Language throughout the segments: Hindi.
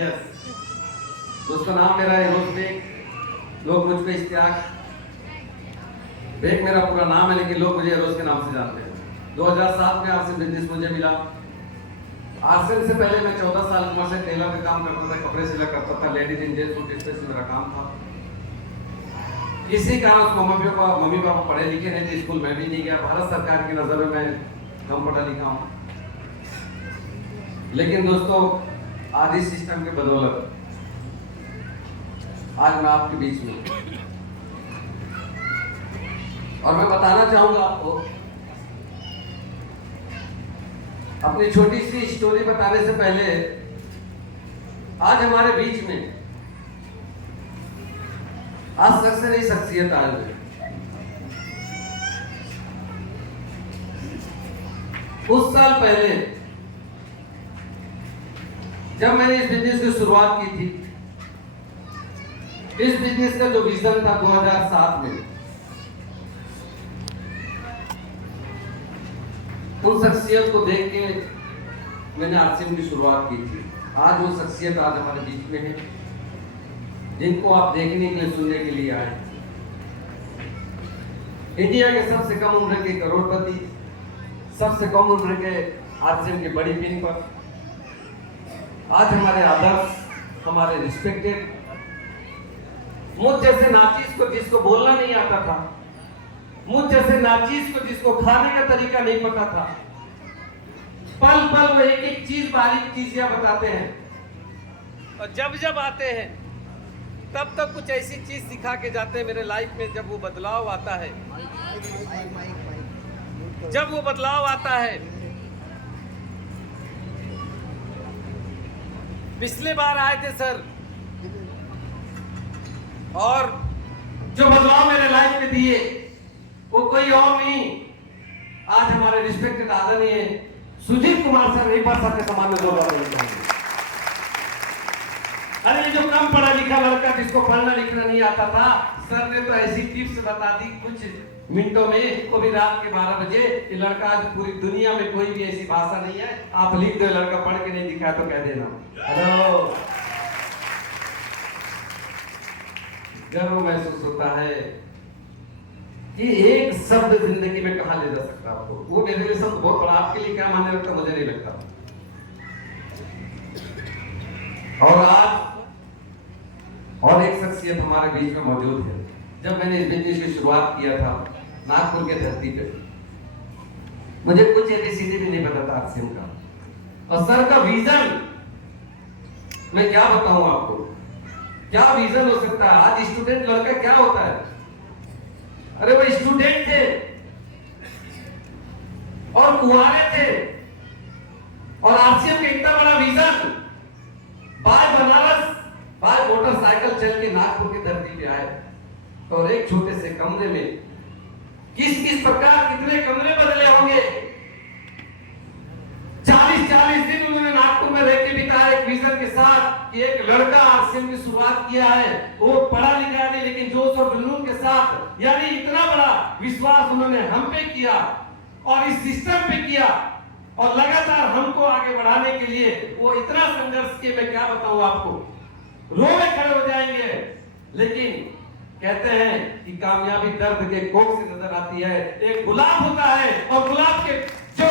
यस दोस्तों, नाम मेरा है रोज बेग, लोग मुझ पे इश्तियाक बेग मेरा पूरा नाम है, लेकिन लोग मुझे रोज के नाम से जानते हैं। 2007 में आरसीएम बिजनेस मुझे मिला। आरसीएम से पहले मैं 14 साल उम्र से टेलर का काम करता था, कपड़े सिला करता था, ladies and gents suit special मेरा काम था। इसी कारण मम्मी पापा पढ़े लिखे नहीं थे, स्कूल में भी नहीं गया। भारत सरकार की नजर में मैं कम पढ़ा लिखा हूँ, लेकिन दोस्तों आज इस सिस्टम के बदौलत आज मैं आपके बीच में और मैं बताना चाहूंगा आपको अपनी छोटी सी स्टोरी बताने से पहले, आज हमारे बीच में आज तक से नई शख्सियत आज है। कुछ साल पहले जब मैंने इस बिजनेस की शुरुआत की थी, इस बिजनेस का जो विजन था 2007 में, उन शख्सियत को देख के मैंने आरसीएम की शुरुआत की थी। आज वो शख्सियत आज हमारे बीच में है, जिनको आप देखने के लिए सुनने के लिए आए। इंडिया के सबसे कम उम्र के करोड़पति, सबसे कम उम्र के आरसीएम की बड़ी पिन पर आज हमारे आदर्श, हमारे रिस्पेक्टेड, मुझ जैसे नाचीज को जिसको बोलना नहीं आता था, मुझ जैसे नाचीज को जिसको खाने का तरीका नहीं पता था, पल पल वो एक एक चीज, बारीक चीजियां बताते हैं, और जब जब आते हैं तब तक कुछ ऐसी चीज सिखा के जाते हैं मेरे लाइफ में। जब वो बदलाव आता है, जब वो बदलाव आता है, पिछले बार आए थे सर, और जो बदलाव मेरे लाइफ में दिए वो कोई और नहीं, आज हमारे रिस्पेक्टेड आदरणीय सुजीत कुमार सर, एक बार सबके सामने जोरदार ताली चाहिए। अरे ये जो कम पढ़ा लिखा लड़का जिसको पढ़ना लिखना नहीं आता था, सर ने तो ऐसी टिप्स बता दी कुछ मिनटों में, वो भी रात के 12 बजे। ये लड़का आज पूरी दुनिया में कोई भी ऐसी भाषा नहीं है, आप लिख दो लड़का पढ़ के नहीं दिखाया तो कह देना। हेलो, गर्व महसूस होता है कि एक शब्द जिंदगी में कहां ले जा सकता आपको। वो मेरे लिए शब्द बहुत बड़ा, आपके लिए क्या माने रखता मुझे नहीं लगता। और आज और एक शख्सियत हमारे बीच में मौजूद है। जब मैंने इस बिजनेस की शुरुआत किया था नागपुर के धरती पे, मुझे कुछ एबीसीडी भी नहीं पता था आरसीएम का, और सर का विजन मैं क्या बताऊं आपको, क्या विजन हो सकता है। आज स्टूडेंट लड़का क्या होता है, अरे वो स्टूडेंट थे और कुंवारे थे, और आरसीएम का इतना बड़ा vision, by Banaras by motorcycle चल के नागपुर की धरती पे आए, और एक छोटे से कमरे में किस किस प्रकार कितने कमरे बदले होंगे। 40-40 दिन उन्होंने नागपुर में रह के बिताया एक विजन के साथ कि एक लड़का आरसीएम की शुरुआत किया है, वो पढ़ा लिखा नहीं लेकिन जोश और जुनून के साथ, यानी इतना बड़ा विश्वास उन्होंने हम पे किया और इस सिस्टम पे किया, और लगातार हमको आगे बढ़ाने के लिए वो इतना संघर्ष किए, मैं क्या बताऊं आपको, रोने खड़े हो जाएंगे। लेकिन कहते हैं कि कामयाबी दर्द के कोख से नजर आती है। एक गुलाब होता है, और गुलाब के जो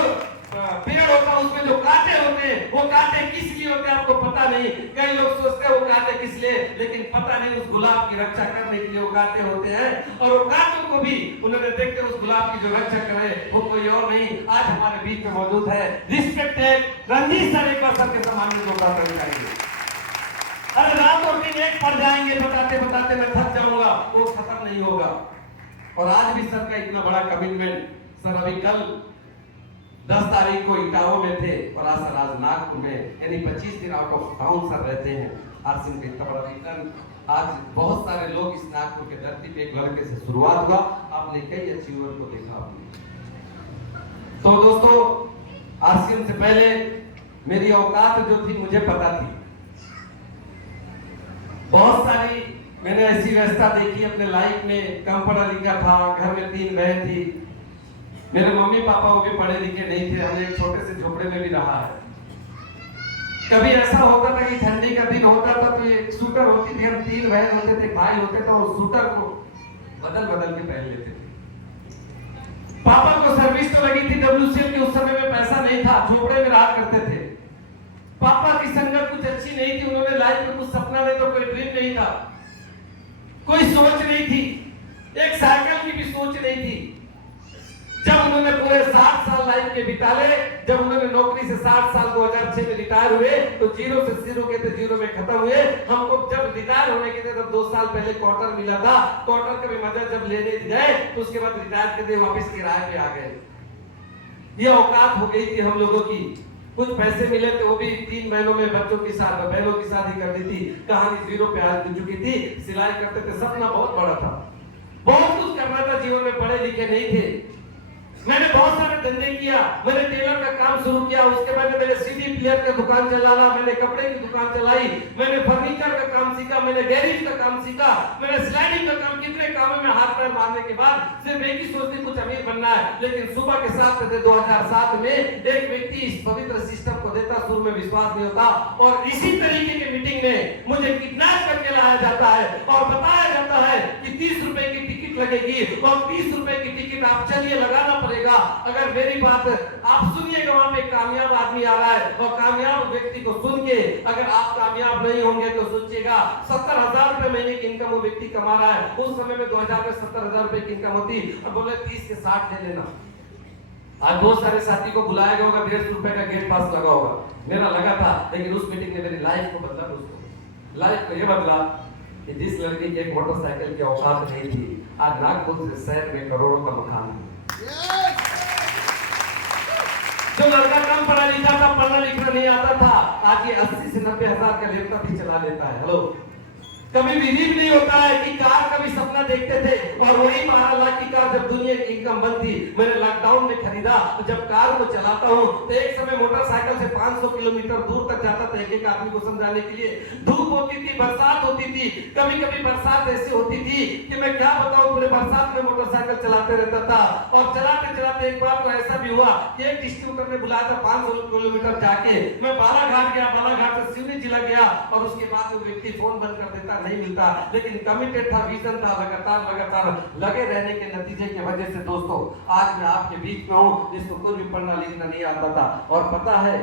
पेड़ होता है उसमें जो कांटे होते हैं, वो कांटे किस लिए होते हैं आपको पता नहीं। कई लोग सोचते हैं वो कांटे किस लिए, लेकिन पता नहीं उस गुलाब की रक्षा करने के लिए वो कांटे होते हैं, और वो कांटों को भी उन्होंने देखते उस गुलाब की जो रक्षा करे वो कोई और नहीं, आज हमारे बीच में मौजूद है रिस्पेक्टेड रणजीत सर। एक बार सर के सामने जोरदार ताली चाहिए। अरे रात और दिन एक पढ़ जाएंगे, बताते बताते मैं थक जाऊंगा, वो खत्म नहीं होगा। और आज भी सर का इतना बड़ा कमिटमेंट, सर अभी कल 10 तारीख को इटावा में थे, और आज सर आज नागपुर में, यानी 25 दिन आउट ऑफ टाउन सर रहते हैं। आरसीएम का इतना बड़ा रिटर्न, आज बहुत सारे लोग इस नागपुर के धरती पे एक लड़के से शुरुआत हुआ, आपने कई अचीवर को देखा आपने। तो दोस्तों आरसीएम से पहले मेरी औकात जो थी मुझे पता थी, बहुत सारी मैंने ऐसी व्यवस्था देखी अपने लाइफ में। कम पढ़ा लिखा था, घर में 3 बहन थी, मेरे मम्मी पापा वो भी पढ़े लिखे नहीं थे, हमने एक छोटे से झोपड़े में भी रहा है। कभी ऐसा होता था कि ठंडी का दिन होता था तो एक सूटर होती थी, हम 3 बहन होते थे, भाई होते थे, और सूटर को बदल बदल के पहन लेते थे। पापा को सर्विस तो लगी थी WCL की, उस समय में पैसा नहीं था, झोपड़े में रहा करते थे। पापा की संगत कुछ अच्छी नहीं थी, उन्होंने लाइफ में कुछ सपना नहीं था, कोई ड्रीम नहीं था, कोई सोच नहीं थी, एक साइकिल की भी सोच नहीं थी। जब उन्होंने पूरे 60 साल लाइफ के बिताले, जब उन्होंने नौकरी से 60 साल 2006 में रिटायर हुए तो जीरो से शुरू के थे, जीरो में खत्म हुए। हमको जब रिटायर होने के थे तब 2 साल पहले क्वार्टर मिला था, क्वार्टर का भी मजा जब लेने गए तो उसके बाद रिटायर करके वापस किराए पे आ गए। ये औकात हो गई थी हम लोगों की। कुछ पैसे मिले थे, वो भी 3 महीनों में बच्चों की शादी कर दी थी, कहानी जीरो पे आ चुकी थी, सिलाई करते थे, सपना बहुत बड़ा था, बहुत कुछ करना था जीवन में, पढ़े लिखे नहीं थे। मैंने बहुत सारे धंधे किया, मैंने टेलर का काम शुरू किया, उसके बाद मैंने सीडी प्लेयर की दुकान चलाना, मैंने कपड़े की दुकान चलाई, मैंने फर्नीचर का काम सीखा, मैंने गैरेज का काम सीखा, मैंने स्लाइडिंग का काम, कितने कामों में हाथ पैर मारने के बाद सिर्फ एक ही सोचती कुछ अमीर बनना है। लेकिन सुबह के 7 बजे 2007 में एक व्यक्ति इस पवित्र सिस्टम को देता, शुरू में विश्वास नहीं होता, और इसी तरीके की मीटिंग में मुझे किडनैप करके लाया जाता है और बताया जाता है कि 30 रुपए की टिकट लगेगी और 30 रुपए की टिकट आप चलिए लगाना पड़ेगा। अगर मेरी बात आप सुनिएगा, वहां पे कामयाब आदमी आ रहा है और कामयाब व्यक्ति को सुन के अगर आप कामयाब नहीं होंगे तो सोचिएगा 70,000 रुपए महीने की इनकम वो व्यक्ति कमा रहा है। उस समय में 2000 में 70,000 रुपए की इनकम होती और बोले 30 के 60 ले लेना। आज बहुत सारे साथी को बुलाया गया होगा, 150 रुपए का गेट पास लगा होगा, मेरा लगा था, लेकिन उस मीटिंग ने मेरी लाइफ को बदला। दोस्तों लाइफ को ये बदला कि जिस लड़की की एक मोटरसाइकिल की औकात नहीं थी, आज नागपुर से शहर में करोड़ों का मकान है। जो लड़का कम पढ़ा लिखा था, पढ़ना लिखना नहीं आता था, आज ये 80 से 90 हजार का लैपटॉप भी चला लेता है। हेलो, कभी बिलीव नहीं होता है कि कार का भी सपना देखते थे, और वही 12 लाख की कार जब दुनिया की इनकम बंद थी, मैंने लॉकडाउन में खरीदा। तो जब कार को चलाता हूँ तो एक समय मोटरसाइकिल से 500 किलोमीटर दूर तक जाता था, एक आदमी को समझाने के लिए। धूप होती थी, बरसात होती थी, कभी कभी बरसात ऐसी होती थी कि मैं क्या बताऊं, पूरे बरसात में मोटरसाइकिल चलाते रहता था। और चलाते चलाते एक बार तो ऐसा भी हुआ कि एक डिस्ट्रीब्यूटर ने बुलाया था 500 किलोमीटर जाके, मैं बालाघाट गया, बालाघाट से सिवनी जिला गया, और उसके बाद वो व्यक्ति फोन बंद कर देता, नहीं मिलता, लेकिन कमिटेड था, विजन था, लगातार लगे रहने के नतीजे की वजह से दोस्तों आज मैं आपके बीच में हूं, जिसको कुछ भी पढ़ना लिखना नहीं आता था। और पता है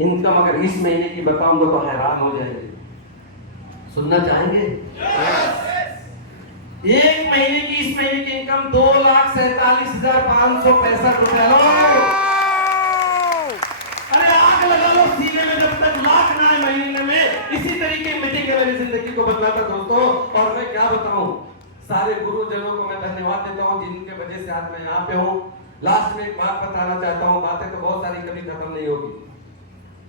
इनकम अगर इस महीने की बताऊंगा तो हैरान हो जाएंगे। सुनना चाहेंगे? एक महीने की, इस महीने की इनकम 2,47,565 रुपए। अरे आग लगा लो सीने में जब तक लाख ना आए महीने में। इसी तरीके मीटिंग ने मेरी जिंदगी को बदला था दोस्तों। और मैं क्या बताऊं, सारे गुरुजनों को मैं धन्यवाद देता हूं जिनके वजह से आज मैं यहाँ पे हूँ। लास्ट में एक बात बताना चाहता हूँ, बातें तो बहुत सारी कभी खत्म नहीं होगी,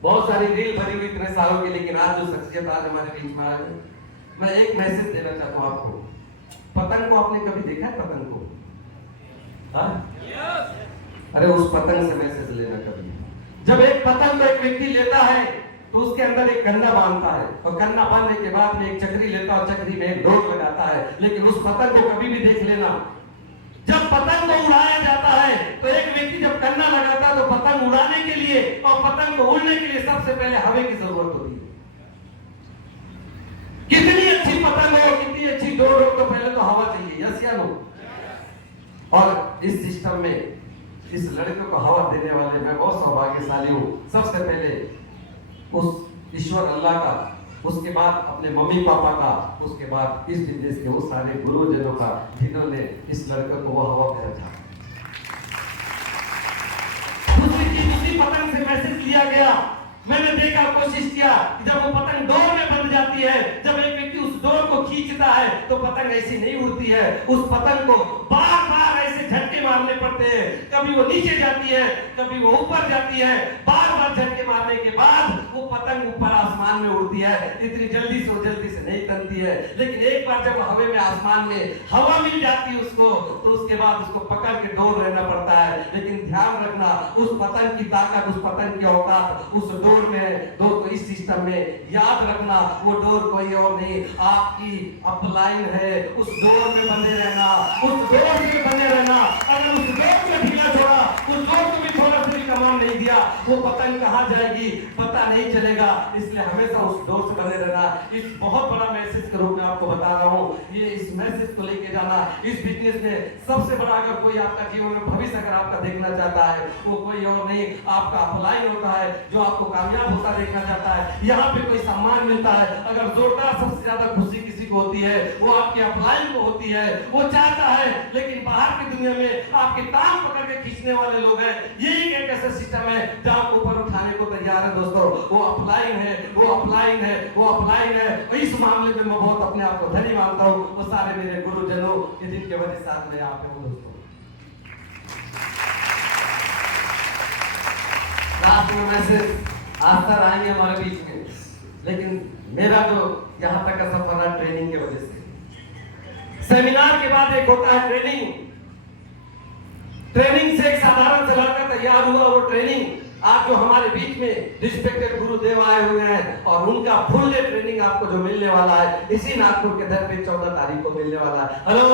बहुत सारी रील भरी हुई इतने सालों की, लेकिन आज जो शख्सियत आज हमारे बीच में आए, मैं एक मैसेज देना चाहता हूँ आपको। पतंग को आपने कभी देखा है? पतंग को अरे उस पतंग से मैसेज लेना कभी। जब एक पतंग को एक व्यक्ति लेता है तो उसके अंदर एक गन्ना बांधता है, और गन्ना बांधने के बाद में एक चक्री लेता है और चक्री में एक डोर लगाता है। लेकिन उस पतंग को कभी भी देख लेना, जब पतंग को उड़ाया जाता है तो एक व्यक्ति जब गन्ना लगाता है तो पतंग उड़ाने के लिए और पतंग को उड़ने के लिए सबसे पहले हवा की जरूरत होती है। कितनी अच्छी पतंग हो, कितनी अच्छी डोर हो, तो पहले तो हवा चाहिए, यस या नो? और इस सिस्टम में इस लड़के को हवा देने वाले मैं बहुत सौभाग्यशाली हूँ। सबसे पहले उस ईश्वर अल्लाह का, उसके बाद अपने मम्मी पापा का, उसके बाद इस देश के वो सारे गुरुजनों का जिन्होंने इस लड़के को वो हवा भेजा। दूसरी पतंग से मैसेज लिया गया। मैंने देखा, कोशिश किया कि जब वो पतंग डोर में बंध जाती है, जब एक व्यक्ति उस डोर को खींचता है तो पतंग ऐसी नहीं उड़ती है। उस पतंग को बार बार ऐसे झटके मारने पड़ते हैं, कभी वो नीचे जाती है, कभी वो ऊपर जाती है। बार बार झटके मारने के बाद वो पतंग ऊपर आसमान में उड़ती है। इतनी जल्दी से वो जल्दी से नहीं तनती है, लेकिन एक बार जब हवा में, आसमान में हवा मिल जाती है उसको, तो उसके बाद उसको पकड़ के डोर रहना पड़ता है। लेकिन ध्यान रखना, उस पतंग की ताकत, उस पतंग की औकात उस डोर में, दोस्तों इस सिस्टम में याद रखना, वो डोर कोई और नहीं, आपकी अपलाइन है। उस डोर में बंधे रहना, उस डोर में बंधे रहना। अगर उस डोर में ढीला छोड़ा, उस डोर को भी थोड़ा सा कमान नहीं दिया, वो पतंग कहाँ जाएगी पता नहीं चलेगा। इसलिए हमेशा उस डोर से बने रहना। इस बहुत बड़ा मैसेज के रूप में आपको बता रहा हूँ, ये इस मैसेज को लेके जाना। इस बिजनेस में सबसे बड़ा अगर कोई आपका जीवन में भविष्य अगर आपका देखना चाहता है, वो कोई और नहीं, आपका अपलाइन होता है जो आपको कामयाब होता देखना चाहता है। यहाँ पे कोई सम्मान मिलता है, अगर जोरदार सबसे ज्यादा खुशी किसी को होती है वो आपके अपलाइन को होती है। वो चाहता है, लेकिन बाहर की दुनिया में आपके टांग पकड़ के खींचने वाले लोग हैं। यही एक ऐसा सिस्टम है जहां आपको ऊपर उठाने को तैयार है दोस्तों। वो अपलाइन है, वो अपलाइन है, वो अपलाइन है। और इस मामले में मैं बहुत अपने आप को धनी मानता हूँ। वो सारे मेरे गुरुजनों के जिनके वजह से आज मैं यहाँ पे हूँ दोस्तों। लास्ट में मैसेज आस्था आएंगे हमारे बीच में, लेकिन मेरा जो यहाँ तक का सफर है ट्रेनिंग की वजह से। सेमिनार के बाद एक होता है ट्रेनिंग। ट्रेनिंग से एक साधारण से लड़का तैयार हुआ, वो ट्रेनिंग आज जो हमारे बीच में रिस्पेक्टेड गुरुदेव आए हुए हैं और उनका फुल डे ट्रेनिंग आपको जो मिलने वाला है इसी नागपुर के दर पे 14 तारीख को मिलने वाला है। हेलो,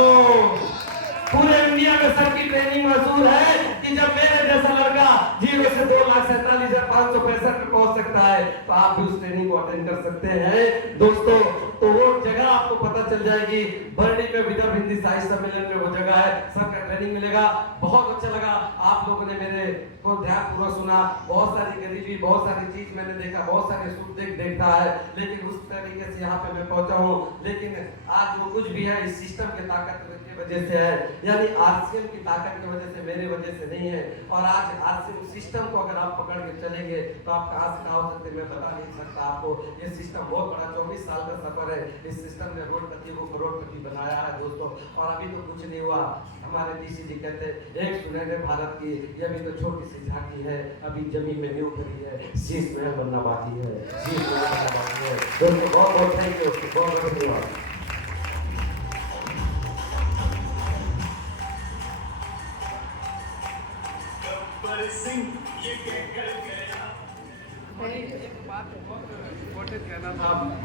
पूरे इंडिया में सबकी ट्रेनिंग मशहूर है कि जब मेरे जैसा लड़का 0 से 2,47,565 पे पहुंच सकता है तो आप भी उस ट्रेनिंग को अटेंड कर सकते हैं दोस्तों। तो वो जगह आपको पता चल जाएगी। बर्डी में विदर्भ हिंदी साहित्य सम्मेलन में वो जगह है, सबका ट्रेनिंग मिलेगा। बहुत अच्छा लगा आप लोगों ने मेरे को ध्यानपूर्वक सुना। बहुत सारी गरीबी, बहुत सारी चीज मैंने देखा, बहुत सारे सुख देखता है, लेकिन उस तरीके से यहाँ पे मैं पहुंचा हूँ। लेकिन आज जो कुछ भी है इस सिस्टम की ताकत की वजह से है, यानी आरसीएम की ताकत की वजह से, मेरे वजह से नहीं है। और आज आरसीएम सिस्टम को अगर आप पकड़ के चलेंगे तो आप कहां से कहां हो सकते मैं बता नहीं सकता आपको। ये सिस्टम बहुत बड़ा 24 साल का सफर है। इस सिस्टम ने रोडपति को करोड़पति बनाया है दोस्तों। और अभी तो कुछ नहीं हुआ। हमारे डीसी जी कहते हैं एक सुनहरे भारत की ये भी तो छोटी सी झांकी है, अभी जमीन में नींव पड़ी है, शीश महल बनना बाकी है, शीश महल बनना बाकी है दोस्तों। बहुत बहुत थैंक यू, बहुत बहुत धन्यवाद।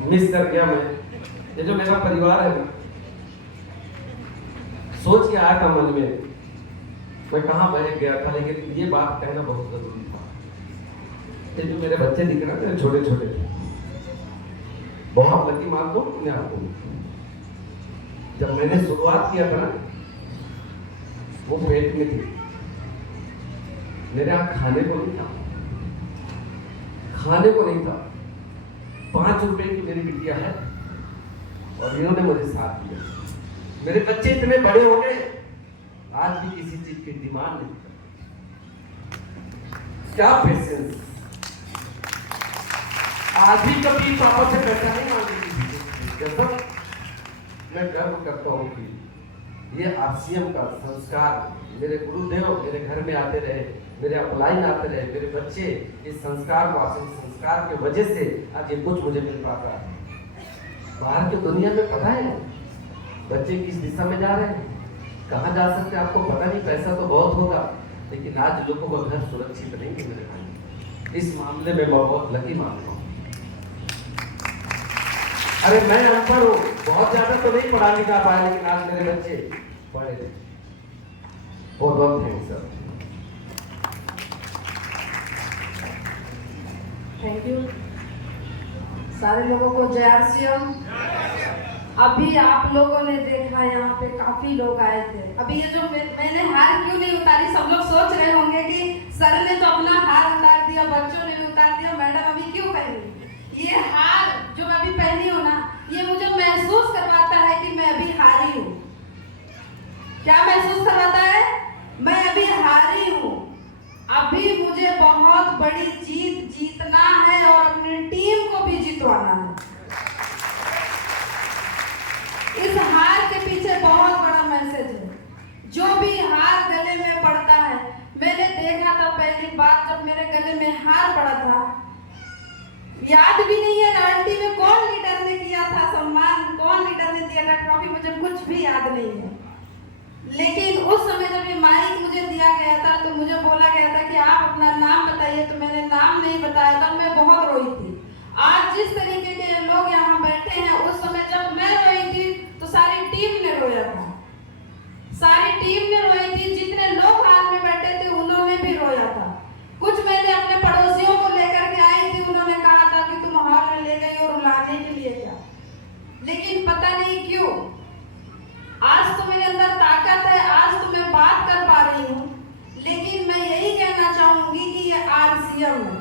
मिस कर गया मैं, ये जो मेरा परिवार है ना, सोच के आया था मन में, मैं कहाँ बह गया था, लेकिन ये बात कहना बहुत जरूरी था। ये जो मेरे बच्चे दिख रहे थे छोटे छोटे, बहुत लकी मान दो अपने आप को। जब मैंने शुरुआत किया था ना, वो पेट में थी, मेरे यहाँ खाने को नहीं था, खाने को नहीं था। 5 रुपए की मेरी बिटिया है और इन्होंने मुझे साथ दिया। मेरे बच्चे इतने बड़े हो गए, आज भी किसी चीज की डिमांड नहीं करते। क्या पेशेंस। आज भी कभी पापा से पैसा नहीं मांगती। जैसा मैं गर्व करता हूँ कि ये आरसीएम का संस्कार, मेरे गुरुदेव मेरे घर में आते रहे, मेरे अपलाइन आते रहे, मेरे बच्चे इस संस्कार को, संस्कार के वजह से आज ये कुछ मुझे मिल पाता है। बाहर की दुनिया में पता है बच्चे किस दिशा में जा रहे हैं, कहाँ जा सकते हैं आपको पता नहीं। पैसा तो बहुत होगा, लेकिन आज लोगों को घर सुरक्षित नहीं है मेरे भाई। इस मामले में मैं बहुत लकी मानता हूँ। अरे मैं अनपढ़ हूँ, बहुत ज्यादा तो नहीं पढ़ा लिखा पाया, लेकिन आज मेरे बच्चे पढ़े थे। बहुत बहुत थैंक्स सर। थैंक यू सारे लोगों को। जय आरसीएम। अभी आप लोगों ने देखा यहाँ पे काफी लोग आए थे। अभी ये जो मैंने हार क्यों नहीं उतारी, सब लोग सोच रहे होंगे कि सर ने तो अपना हार उतार दिया, बच्चों ने भी उतार दिया, मैडम अभी क्यों पहनी। ये हार जो मैं अभी पहनी हूँ ना, ये मुझे महसूस करवाता है कि मैं अभी हारी हूँ। क्या महसूस करवाता है? मैं अभी हारी हूँ। अभी मुझे बहुत बड़ी जीत जीतना है और अपनी टीम को भी जितवाना है। इस हार के पीछे बहुत बड़ा मैसेज है। जो भी हार गले में पड़ता है, मैंने देखा था पहली बार जब मेरे गले में हार पड़ा था, याद भी नहीं है नाइन्टी में कौन लीडर ने किया था सम्मान, कौन लीडर ने दिया था ट्रॉफी, मुझे कुछ भी याद नहीं है। लेकिन उस समय जब ये माइक मुझे दिया गया था तो मुझे बोला गया था कि आप अपना नाम बताइए, तो मैंने नाम नहीं बताया था। मैं बहुत रोई थी। आज जिस तरीके के लोग यहाँ बैठे हैं, उस समय जब मैं रोई थी तो सारी टीम ने रोया था, सारी टीम ने रोई थी। जितने लोग हाथ में बैठे थे उन्होंने भी रोया था। कुछ लेकिन पता नहीं क्यों आज तो मेरे अंदर ताकत है, आज तो मैं बात कर पा रही हूँ। लेकिन मैं यही कहना चाहूंगी कि ये आरसीएम है।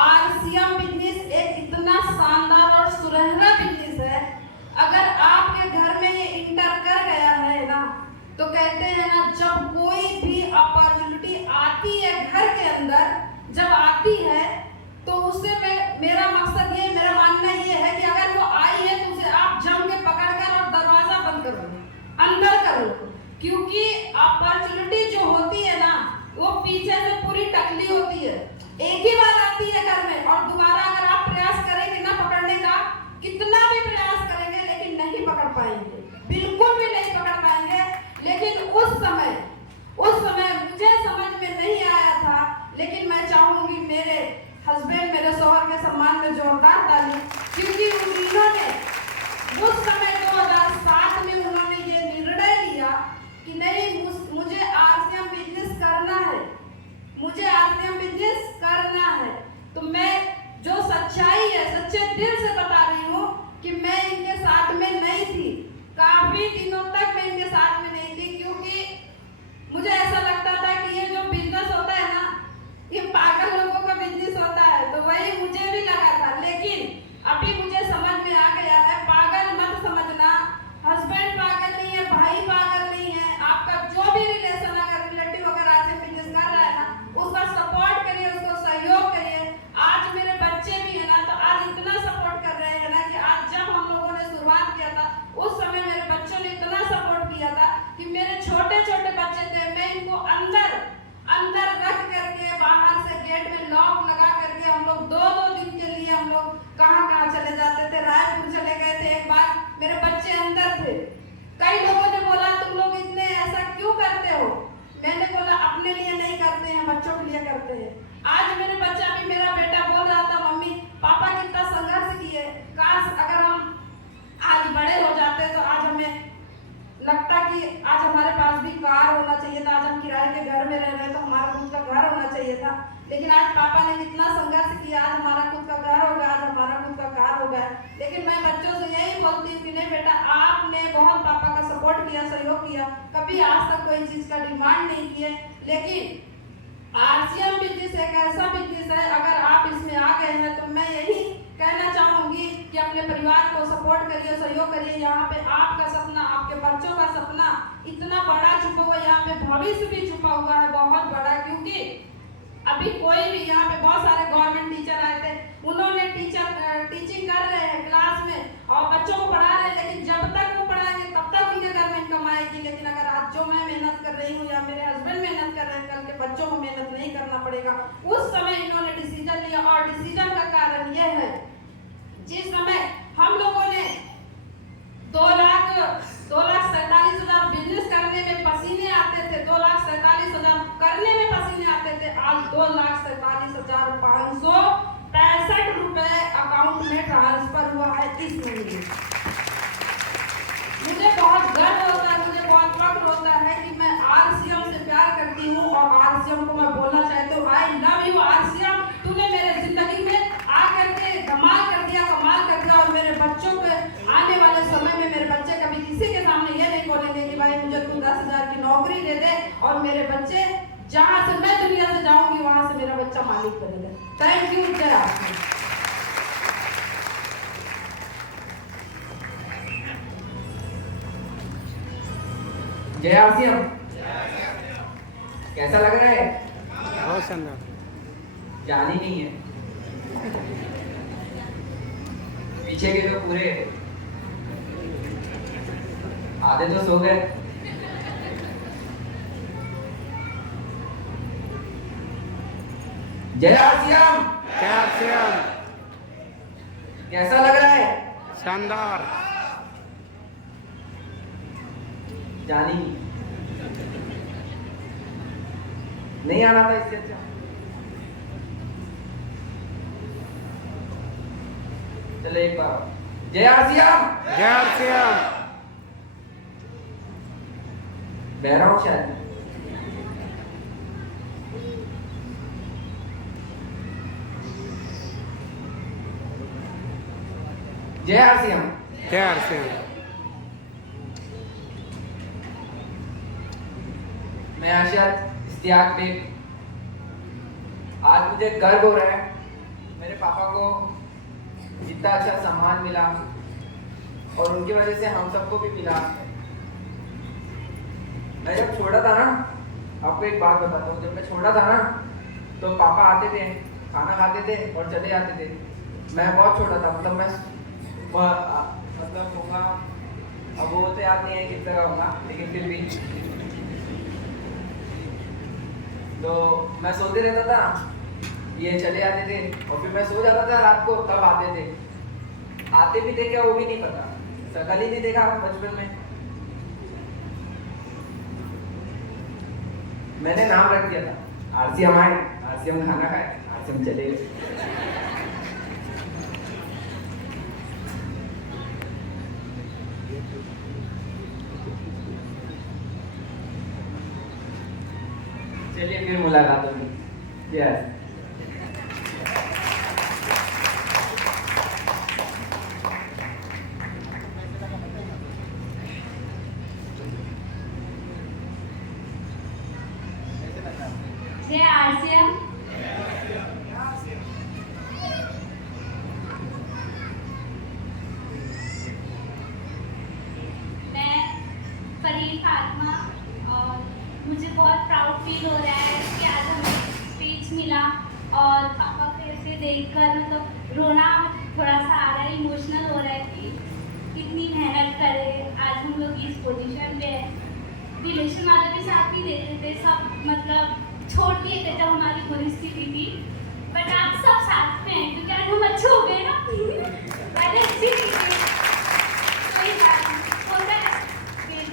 आरसीएम बिजनेस एक इतना शानदार और सुनहरा बिजनेस है। अगर आपके घर में ये इंटर कर गया है ना, तो कहते हैं ना, जब कोई भी अपॉर्चुनिटी आती है घर के अंदर, जब आती है तो उससे मेरा मकसद ये, मेरा मानना ये है कि अगर वो आई है तो उसे आप जम के पकड़कर और दरवाजा बंद करो, अंदर करो। क्योंकि अपॉर्चुनिटी जो होती है ना, वो पीछे से पूरी टकली होती है, एक ही बार आती है घर में, और दोबारा अगर आप प्रयास करेंगे ना पकड़ने का, कितना भी प्रयास करेंगे लेकिन नहीं पकड़ पाएंगे, बिल्कुल भी नहीं पकड़ पाएंगे। लेकिन उस समय मुझे समझ में नहीं आया था, लेकिन मैं चाहूंगी मेरे हस्बैंड, मेरे शौहर के सम्मान में जोरदार ताली, क्योंकि उन्होंने उस समय 2007 में उन्होंने ये निर्णय लिया कि नहीं, मुझे आरसीएम बिजनेस करना है, मुझे आरसीएम बिजनेस करना है। तो मैं जो सच्चाई है, सच्चे दिल से बता रही हूँ कि मैं इनके साथ में नहीं थी, काफी दिनों तक मैं इनके साथ में नहीं थी, क्योंकि मुझे ऐसा लगता था कि ये जो बिजनेस होता है ना, ये पागल लोगों का बिजनेस होता है। तो वही मुझे भी लगा था, लेकिन अभी मुझे समझ में आ गया है, पागल मत समझना, हस्बैंड पागल नहीं है, भाई पागल नहीं है, आपका जो भी रिलेशन, अगर रिलेटिव अगर आज बिजनेस कर रहा है ना, उसका सपोर्ट करिए, उसको सहयोग करिए। आज मेरे बच्चे भी है ना, तो आज इतना सपोर्ट कर रहे हैं ना कि आज जब हम लोगों ने शुरुआत किया था, उस समय मेरे बच्चों ने इतना सपोर्ट किया था कि मेरे छोटे छोटे बच्चे थे, मैं इनको अंदर रख करके, बाहर से गेट में लॉक लगा करके, हम लोग 2-2 दिन के लिए हम लोग कहाँ चले जाते थे, रायपुर चले गए थे। एक बार मेरे बच्चे अंदर थे, कई लोगों ने बोला तुम लोग इतने ऐसा क्यों करते हो? मैंने बोला अपने लिए नहीं करते हैं, बच्चों के लिए करते हैं। आज मेरे बच्चा, अभी मेरा बेटा बोल रहा था, मम्मी पापा कितना संघर्ष किए, काश अगर हम आज बड़े हो जाते तो आज हमें लगता कि आज हमारे पास भी कार होना चाहिए था, आज हम किराए के घर में रह रहे हैं तो हमारा खुद का घर होना चाहिए था। लेकिन आज पापा ने कितना संघर्ष किया, आज हमारा खुद का घर होगा, आज हमारा खुद का कार होगा। लेकिन मैं बच्चों से यही बोलती हूँ कि नहीं बेटा, आपने बहुत पापा का सपोर्ट किया, सहयोग किया, कभी आज तक कोई चीज का डिमांड नहीं किए। लेकिन आरसीएम बिजनेस एक ऐसा बिजनेस है, अगर आप इसमें आ गए हैं तो मैं यही कहना चाहूंगी कि अपने परिवार को सपोर्ट करिए, सहयोग करिए। यहाँ पे आपका सपना, आपके बच्चों का सपना इतना बड़ा छुपा हुआ है, यहाँ पे भविष्य भी छुपा हुआ है बहुत बड़ा। क्योंकि अभी कोई भी, यहाँ पे बहुत सारे गवर्नमेंट टीचर आए थे, उन्होंने टीचिंग कर रहे हैं क्लास में और बच्चों को पढ़ा रहे हैं, लेकिन जब तक वो पढ़ाएंगे तब तक उनके घर में इनकम आएगी। लेकिन अगर आज जो मैं मेहनत कर रही हूँ या मेरे हस्बैंड मेहनत कर रहे हैं, कल के बच्चों को मेहनत नहीं करना पड़ेगा। उस समय इन्होंने डिसीजन लिया, और डिसीजन का कारण यह है, जिस समय हम लोगों ने 2,47,000 बिजनेस करने में पसीने आते थे, 2,47,000 करने में पसीने आते थे, आज 2,47,565 रुपए अकाउंट में ट्रांसफर हुआ है इस महीने। मुझे बहुत गर्व होता है, मुझे बहुत फख्र होता है कि मैं आरसीएम से प्यार करती हूँ, और आरसीएम को मैं बोलना चाहती हूँ, आई लव यू आरसीएम। तूने मेरे जिंदगी में आकर के कमाल कर दिया, और मेरे बच्चों के आने वाले समय में मेरे बच्चे कभी किसी के सामने ये नहीं बोलेंगे कि भाई मुझे तू 10,000 की नौकरी दे दे, और मेरे बच्चे जहां से मैं दुनिया से जाऊंगी वहां से मेरा बच्चा मालिक बनेगा। Thank you. जय आरसीएम। जय आरसीएम। कैसा लग रहा है? बहुत शानदार। जान ही नहीं है, पीछे के जो पूरे आधे तो सो गए। जय आरसीएम। जय आरसीएम। कैसा लग रहा है? शानदार। जानी नहीं आना था इससे अच्छा। चले एक बार जय आरसीएम। जय आरसीएम। बह रहा हूं शायद। जय आरसीएम। जय आरसीएम। मैं अरशद इश्तियाक बेग। आज मुझे गर्व हो रहा है, मेरे पापा को इतना अच्छा सम्मान मिला और उनकी वजह से हम सबको भी मिला। मैं जब छोटा था ना, आपको एक बात बताता हूँ, जब मैं छोटा था ना तो पापा आते थे, खाना खाते थे और चले जाते थे। मैं बहुत छोटा था, मतलब मैं होगा, अब वो तो याद नहीं है कितना का होगा, लेकिन फिर भी तो मैं सोते रहता था, ये चले जाते थे और फिर मैं सो जाता था रात को, तब आते थे। आते भी थे क्या वो भी नहीं पता, शकल ही नहीं देखा बचपन में। मैंने नाम रख दिया था, आरसीएम आए, आरसीएम खाना खाए, आरसीएम चले गए। चलिए फिर मुलाकात होगी। यस। जय आरसीएम। मैं फरीद फातिमा और मुझे बहुत प्राउड फील हो रहा है कि आज हमें स्पीच मिला और पापा को ऐसे देखकर मतलब रोना थोड़ा सा आ रहा है, इमोशनल हो रहा है कि कितनी मेहनत करे, आज हम लोग इस पोजीशन पे हैं। रिलेशन वाले भी साथ ही देते थे, सब मतलब छोड़ दिए थे जब हमारी परिस्थिति थी, बट आज सब साथ में हैं क्योंकि आज हम अच्छे हो गए ना। पहले अच्छी थी, कोई बात नहीं, होता है, फिर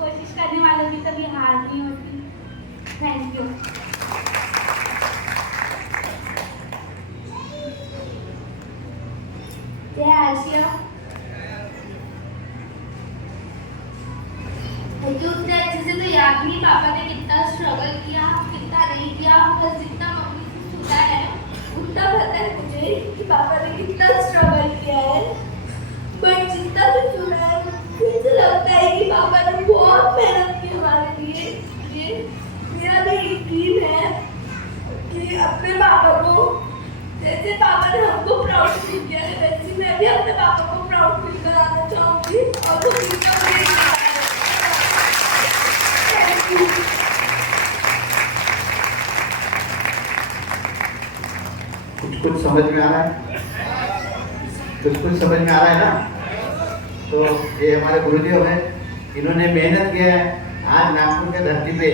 कोशिश करने वालों की कभी हार नहीं होती। Thank you. जय आरसीएम। मुझे उतने अच्छे से तो याद नहीं पापा ने कितना स्ट्रगल किया, कितना नहीं किया, बस जितना मम्मी से सुना है उतना पता है मुझे कि पापा ने कितना स्ट्रगल किया है। बट जितना भी सुना है मुझे लगता है कि पापा ने बहुत मेहनत की हमारे लिए। ये मेरा भी एक ड्रीम है कि अपने पापा को, जैसे पापा ने हमको प्राउड फील किया है वैसे मैं भी अपने पापा को प्राउड फील कराना चाहूँगी और वो कुछ समझ में आ रहा है, कुछ समझ में आ रहा है ना। तो ये हमारे गुरुदेव हैं, इन्होंने मेहनत किया है, आज नागपुर के धरती पे